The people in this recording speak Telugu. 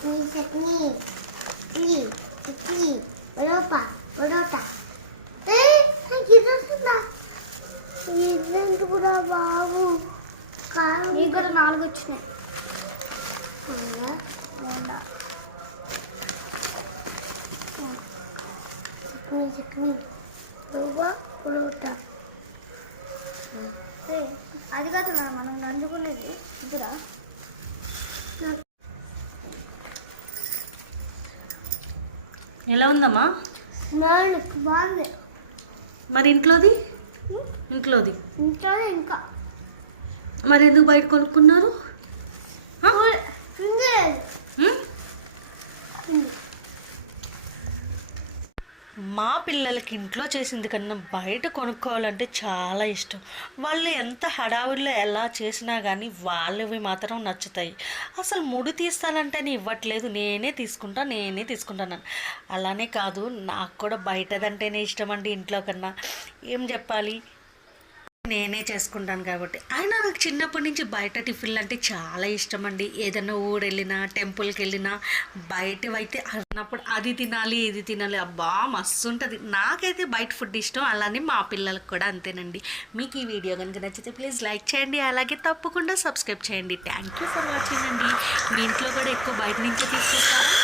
చట్నీ ఇడ్లీ ఇడ్లీ పరోటా నాకు ఇది వస్తుందా ఇది కూడా బాబు కారం నీకు కూడా 4 వచ్చినాయి చట్నీ పరోటా అది కాదు మనం నంచుకునేది ఇద్దరా ఎలా ఉందమ్మా? బాగుంది. మరి ఇంట్లోది ఇంకా మరి ఎందుకు బయట కొనుక్కున్నారు? మా పిల్లలకి ఇంట్లో చేసింది కన్నా బయట కొనుక్కోవాలంటే చాలా ఇష్టం. వాళ్ళు ఎంత హడావుడిలో ఎలా చేసినా కానీ వాళ్ళవి మాత్రం నచ్చుతాయి. అసలు ముడి తీస్తానంటేనే ఇవ్వట్లేదు, నేనే తీసుకుంటాను. అలానే కాదు, నాకు కూడా బయటదంటేనే ఇష్టం అండి ఇంట్లో కన్నా. ఏం చెప్పాలి, నేనే చేసుకుంటాను కాబట్టి. అయినా నాకు చిన్నప్పటి నుంచి బయట టిఫిన్లు అంటే చాలా ఇష్టం అండి. ఏదైనా ఊరెళ్ళినా టెంపుల్కి వెళ్ళినా బయటవైతే అన్నప్పుడు అది తినాలి ఇది తినాలి, అబ్బా మస్తు ఉంటుంది. నాకైతే బయట ఫుడ్ ఇష్టం, అలానే మా పిల్లలకు కూడా అంతేనండి. మీకు ఈ వీడియో కనుక నచ్చితే ప్లీజ్ లైక్ చేయండి, అలాగే తప్పకుండా సబ్స్క్రైబ్ చేయండి. థ్యాంక్ యూ ఫర్ వాచింగ్ అండి. మీ ఇంట్లో కూడా ఎక్కువ బయట నుంచే తీసుకొస్తారా?